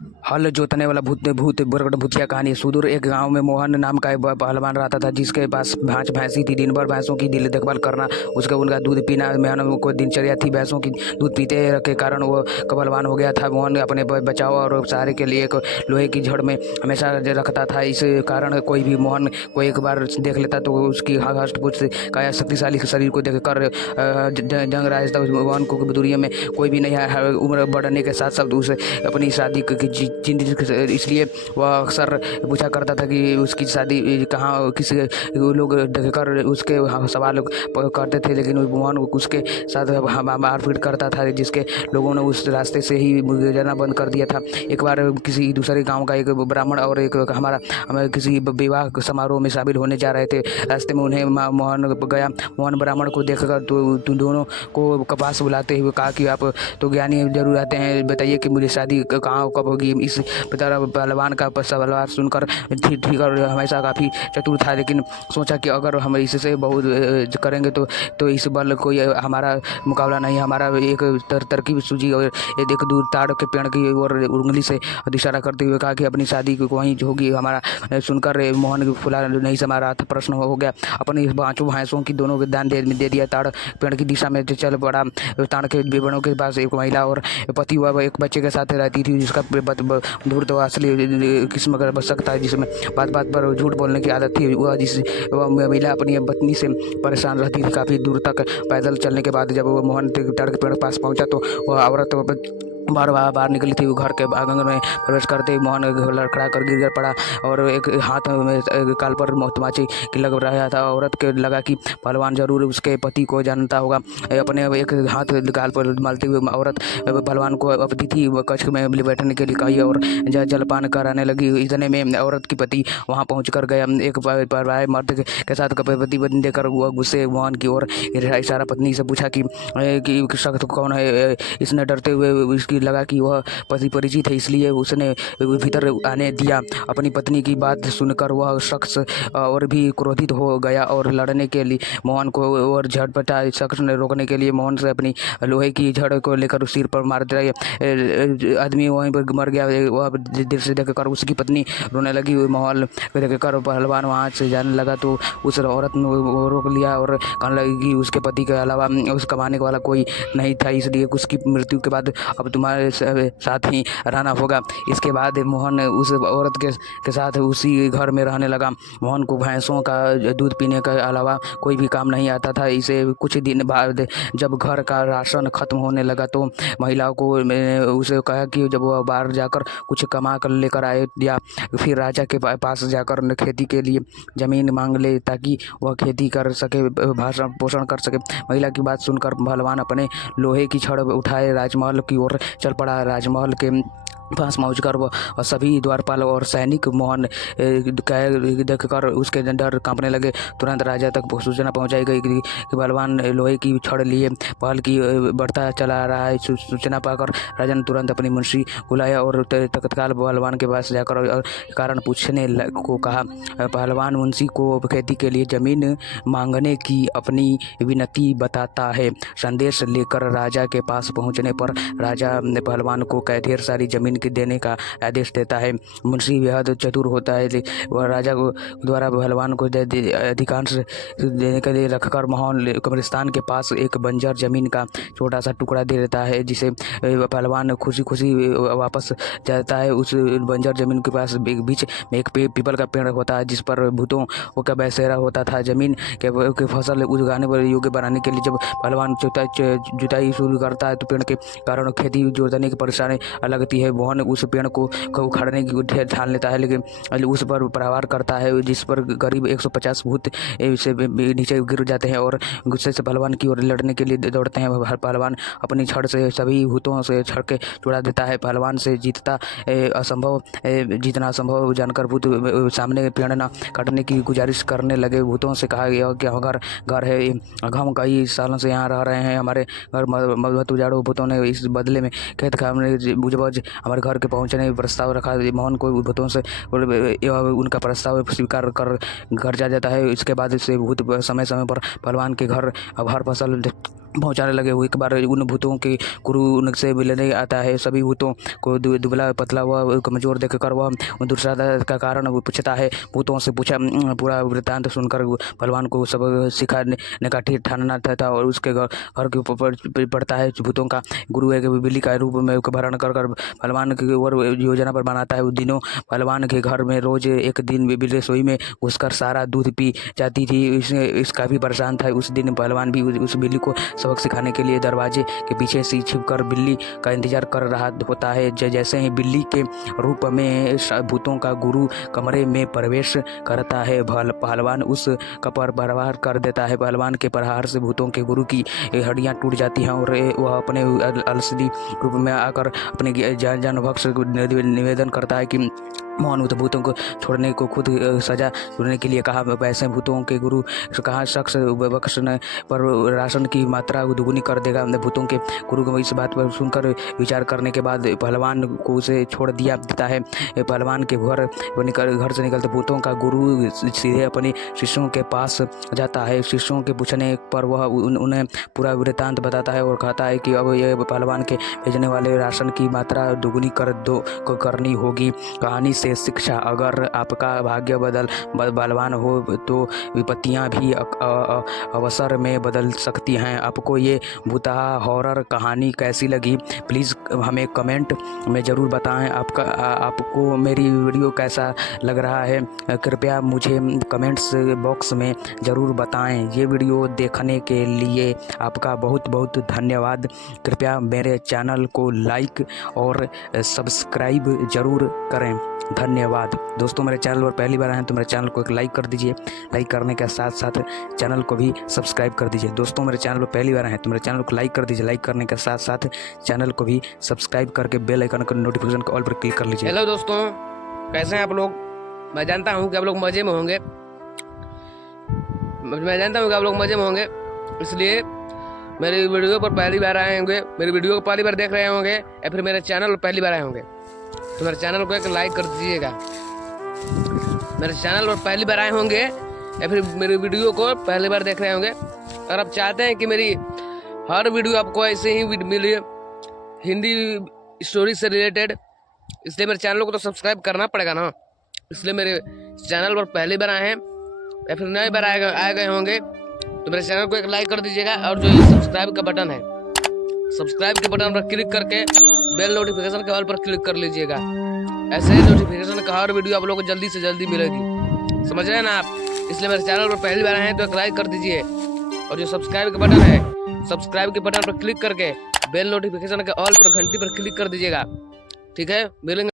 हल जोतने वाला भूत भूत प्रकट भूतिया कहानी। सुदूर एक गांव में मोहन नाम का एक पहलवान रहता था, जिसके पास भैंसी थी। दिन भर भैंसों की देखभाल करना उसका उनका दूध पीना मेहनत को दिनचर्या थी। भैंसों की दूध पीते के कारण वो पहलवान हो गया था। मोहन अपने बचाव और सहारे के लिए एक लोहे की जड़ में हमेशा रखता था। इस कारण कोई भी मोहन को एक बार देख लेता तो उसकी हष्टपुष्ट काया शक्तिशाली शरीर को देखकर जंग राज था। मोहन को दुनिया में कोई भी नहीं है। उम्र बढ़ने के साथ साथ उसे अपनी शादी की जिंदगी, इसलिए वह अक्सर पूछा करता था कि उसकी शादी कहाँ किस लोग देखकर उसके सवाल करते थे, लेकिन मोहन उसके साथ मारपीट करता था, जिसके लोगों ने उस रास्ते से ही गुजरना बंद कर दिया था। एक बार किसी दूसरे गांव का एक ब्राह्मण और एक हमें किसी विवाह समारोह में शामिल होने जा रहे थे। रास्ते में उन्हें मोहन गया। मोहन ब्राह्मण को देखकर तो दोनों को पास बुलाते हुए कहा कि आप तो ज्ञानी जरूर आते हैं, बताइए कि मुझे शादी कहाँ कब होगी। इस तरह पहलवान का सवाल सुनकर ठीक और हमेशा काफ़ी चतुर था, लेकिन सोचा कि अगर हम इससे बहुत करेंगे तो इस बल कोई हमारा मुकाबला नहीं। हमारा एक तरकीब सूझी और एक दूर ताड़ के पेड़ की ओर उंगली से इशारा करते हुए कहा कि अपनी शादी वहीं होगी। हमारा सुनकर मोहन फुला नहीं समा रहा था। प्रश्न हो गया। अपनी पांचों भैंसों की दोनों के दान दे दिया। ताड़ पेड़ की दिशा में चल पड़ा। ताड़ के पेड़ों के पास एक महिला और पति व एक बच्चे के साथ रहती थी, जिसका धूर्त असली किस्म का बच सकता है, जिसमें बात बात पर झूठ बोलने की आदत थी। वह महिला अपनी पत्नी से परेशान रहती थी। काफ़ी दूर तक पैदल चलने के बाद जब वो मोहन ताड़ के पेड़ के पास पहुंचा तो वह औरत बाहर निकली थी। घर के आंगन में प्रवेश करते ही मोहन लड़खड़ा कर गिर पड़ा और एक हाथ में काल पर तमाचे की लग रहा था। औरत के लगा कि पहलवान जरूर उसके पति को जानता होगा। अपने एक हाथ गाल पर मारते हुए औरत पहलवान को अतिथि कक्ष में बैठने के लिए कही और जलपान कराने लगी। इतने में औरत की पति वहां पहुंच कर गया। एक पराये मर्द के साथ प्रतिबंध देकर वह गुस्से मोहन की ओर इशारा पत्नी से पूछा कि शख्स कौन है। इसने डरते हुए इसकी लगा कि वह पति परिचित है, इसलिए उसने भीतर आने दिया। अपनी पत्नी की बात सुनकर वह शख्स और भी क्रोधित हो गया और लड़ने के लिए मोहन को और झटपटा। शख्स ने रोकने के लिए मोहन से अपनी लोहे की छड़ को लेकर सिर पर मार दिया। आदमी वहीं पर मर गया। वह देर से देखकर उसकी पत्नी रोने लगी। माहौल देखकर पहलवान वहाँ से जाने लगा तो उस औरत ने रोक लिया और कहने लगी कि उसके पति के अलावा उस कमाने वाला कोई नहीं था, इसलिए उसकी मृत्यु के बाद अब तुम्हारे साथ ही रहना होगा। इसके बाद मोहन उस औरत के साथ उसी घर में रहने लगा। मोहन को भैंसों का दूध पीने के अलावा कोई भी काम नहीं आता था। इसे कुछ दिन बाद जब घर का राशन खत्म होने लगा तो महिलाओं को उसे कहा कि जब वह बाहर जाकर कुछ कमा कर लेकर आए या फिर राजा के पास जाकर खेती के लिए जमीन मांग ले ताकि वह खेती कर सके, भाषण पोषण कर सके। महिला की बात सुनकर पहलवान अपने लोहे की छड़ उठाए राजमहल की ओर चल पड़ा। राजमहल के पास पहुंचकर वह सभी द्वारपाल और सैनिक मोहन देखकर उसके डर कांपने लगे। तुरंत राजा तक सूचना पहुंचाई गई कि पहलवान लोहे की छड़ लिए पहल की बढ़ता चला रहा है। सूचना पाकर राजा ने तुरंत अपनी मुंशी बुलाया और तत्काल पहलवान के पास जाकर कारण पूछने को कहा। पहलवान मुंशी को खेती के लिए जमीन मांगने की अपनी विनती बताता है। संदेश लेकर राजा के पास पहुंचने पर राजा पहलवान को ढेर सारी जमीन के देने का आदेश देता है। मुंशी बेहद चतुर होता है। वह राजा को द्वारा पहलवान को अधिकांश देने के लिए रखकर मोहन कब्रिस्तान के पास एक बंजर जमीन का छोटा सा टुकड़ा दे देता है, जिसे पहलवान खुशी खुशी वापस जाता है। उस बंजर जमीन के पास बीच में एक पीपल का पेड़ होता है, जिस पर भूतों का बसेरा होता था। जमीन के फसल उगाने पर योग्य बनाने के लिए जब पहलवान जुताई शुरू करता है तो पेड़ के कारण खेती जोतने की परेशानी लगती है। मोहन उस पेड़ को उखाड़ने की ठान लेता है, लेकिन उस पर प्रहार करता है, जिस पर करीब 150 भूत से नीचे गिर जाते हैं और गुस्से से पहलवान की ओर लड़ने के लिए दौड़ते हैं। पहलवान अपनी छड़ से सभी भूतों से छड़ के छुड़ा देता है। पहलवान से जीतना असंभव जानकर भूत सामने पेड़ न काटने की गुजारिश करने लगे। भूतों से कहा गया कि घर है, हम कई सालों से यहाँ रह रहे हैं, हमारे घर मत उजाड़ो। भूतों ने इस बदले में खेत खाने बुझबुझ हमारे घर के पहुंचने प्रस्ताव रखा। मोहन को भूतों से उनका प्रस्ताव स्वीकार कर घर जा जाता है। इसके बाद से भूत समय समय पर पहलवान के घर हर फसल पहुंचाने लगे। वो एक बार उन भूतों के गुरु उनसे मिलने आता है। सभी भूतों को दुबला पतला हुआ कमजोर देखकर वह दुर्दशा का कारण वो पूछता है। भूतों से पूछा पूरा वृत्तांत सुनकर पहलवान को सब सिखाने का ठीक ठानना था और उसके घर के ऊपर पड़ता है। भूतों का गुरु एक बिल्ली का रूप में भरण कर पहलवान की ओर योजना पर बनाता है। उस दिनों पहलवान के घर में रोज एक दिन बिल्ली रसोई में घुसकर सारा दूध पी जाती थी। इसका भी परेशान था। उस दिन पहलवान भी उस बिल्ली को सबक सिखाने के लिए दरवाजे के पीछे से छिपकर बिल्ली का इंतजार कर रहा होता है। जैसे ही बिल्ली के रूप में भूतों का गुरु कमरे में प्रवेश करता है, पहलवान उस पर प्रहार कर देता है। पहलवान के प्रहार से भूतों के गुरु की हड्डियां टूट जाती हैं और वह अपने असली रूप में आकर अपने जान भक्त से निवेदन करता है कि मोहन भूतों को छोड़ने को खुद सजा चुनने के लिए कहा। वैसे भूतों के गुरु कहा शख्स बख्शने पर राशन की मात्रा दुगुनी कर देगा। भूतों के गुरु को इस बात पर सुनकर विचार करने के बाद पहलवान को उसे छोड़ दिया देता है। पहलवान के घर से निकलते भूतों का गुरु सीधे अपने शिष्यों के पास जाता है। शिष्यों के पूछने पर वह उन्हें पूरा वृत्तांत बताता है और कहता है कि अब यह पहलवान के भेजने वाले राशन की मात्रा दुगुनी करनी होगी। कहानी से शिक्षा, अगर आपका भाग्य बलवान हो तो विपत्तियां भी अवसर में बदल सकती हैं। आपको ये भूतहा हॉरर कहानी कैसी लगी प्लीज़ हमें कमेंट में ज़रूर बताएं। आपको मेरी वीडियो कैसा लग रहा है कृपया मुझे कमेंट्स बॉक्स में ज़रूर बताएं। ये वीडियो देखने के लिए आपका बहुत बहुत धन्यवाद। कृपया मेरे चैनल को लाइक और सब्सक्राइब ज़रूर करें। धन्यवाद। दोस्तों मेरे चैनल पर पहली बार आए हैं तो मेरे चैनल को एक लाइक कर दीजिए। लाइक करने के साथ साथ चैनल को भी सब्सक्राइब कर दीजिए। दोस्तों मेरे चैनल पर पहली बार आए हैं तो मेरे चैनल को लाइक कर दीजिए। लाइक करने के साथ साथ चैनल को भी सब्सक्राइब करके बेल आइकन का नोटिफिकेशन को ऑल पर क्लिक कर लीजिए। हेलो दोस्तों, कैसे हैं आप लोग? मैं जानता हूँ कि आप लोग मजे में होंगे। इसलिए मेरी वीडियो पर पहली बार आए होंगे, मेरी वीडियो को पहली बार देख रहे होंगे या फिर मेरे चैनल पर पहली बार आए होंगे तो मेरे चैनल को एक लाइक कर दीजिएगा। मेरे चैनल पर पहली बार आए होंगे या फिर मेरी वीडियो को पहली बार देख रहे होंगे और आप चाहते हैं कि मेरी हर वीडियो आपको ऐसे ही मिले हिंदी स्टोरी से रिलेटेड, इसलिए मेरे चैनल को तो सब्सक्राइब करना पड़ेगा ना। इसलिए मेरे चैनल पर पहली बार आए हैं या फिर नए बार आए गए होंगे तो मेरे चैनल को एक लाइक कर दीजिएगा और जो ये सब्सक्राइब का बटन है, सब्सक्राइब के बटन पर क्लिक करके बेल नोटिफिकेशन के ऑल पर क्लिक कर लीजिएगा। ऐसे ही नोटिफिकेशन का हर वीडियो आप लोगों को जल्दी से जल्दी मिलेगी, समझ रहे हैं ना आप? इसलिए मेरे चैनल पर पहली बार आए हैं तो एक लाइक कर दीजिए और जो सब्सक्राइब का बटन है, सब्सक्राइब के बटन पर क्लिक करके बेल नोटिफिकेशन के ऑल पर घंटी पर क्लिक कर दीजिएगा। ठीक है, मिलेंगे।